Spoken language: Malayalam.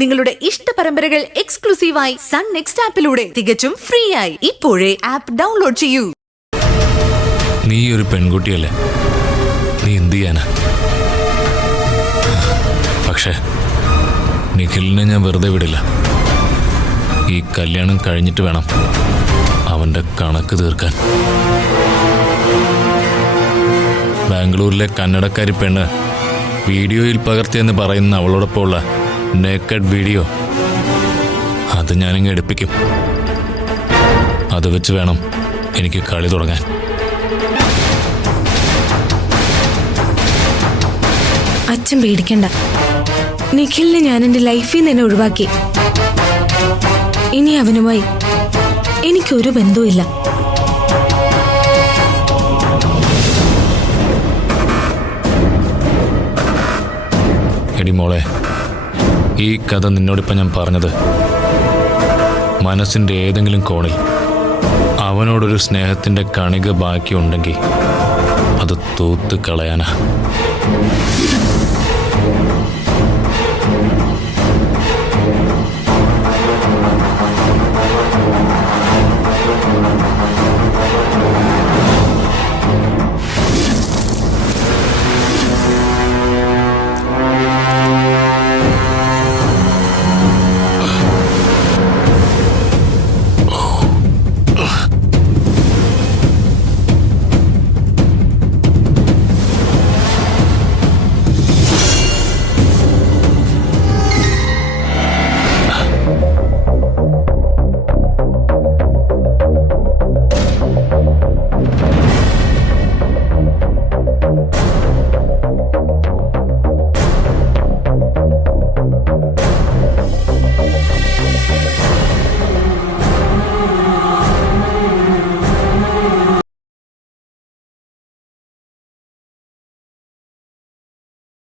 നിങ്ങളുടെ ഇഷ്ട പരമ്പരകൾ എക്സ്ക്ലൂസീവായി സൺ നെക്സ്റ്റ് ആപ്പിലൂടെ തികച്ചും ഫ്രീ ആയി ഇപ്പോഴേ ആപ്പ് ഡൗൺലോഡ് ചെയ്യൂ. നീ ഒരു പെൺകുട്ടിയല്ലേ, നീ എന്ത് ചെയ്യാനാ? പക്ഷേ നിഖിലിനെ ഞാൻ വെറുതെ വിടില്ല. ഈ കല്യാണം കഴിഞ്ഞിട്ട് വേണം അവൻ്റെ കണക്ക് തീർക്കാൻ. ബാംഗ്ലൂരിലെ കന്നഡക്കാരി പെണ്ണ് വീഡിയോയിൽ പകർത്തിയെന്ന് പറയുന്ന അവളോടൊപ്പമുള്ള നേക്കഡ് വീഡിയോ അത് ഞാനിങ്ങ് എടുപ്പിക്കും. അത് വെച്ച് വേണം എനിക്ക് കളി തുടങ്ങാൻ. അച്ഛൻ പേടിക്കണ്ട, നിഖിലിനെ ഞാൻ എൻ്റെ ലൈഫിൽ നിന്ന് ഒഴിവാക്കി. ഇനി അവനുമായി എനിക്കൊരു ബന്ധവുമില്ല. എടി മോളെ, ഈ കഥ നിന്നോടിപ്പം ഞാൻ പറഞ്ഞത് മനസ്സിൻ്റെ ഏതെങ്കിലും കോണിൽ അവനോടൊരു സ്നേഹത്തിൻ്റെ കണിക ബാക്കിയുണ്ടെങ്കിൽ അത് തൂത്ത് കളയാനാ.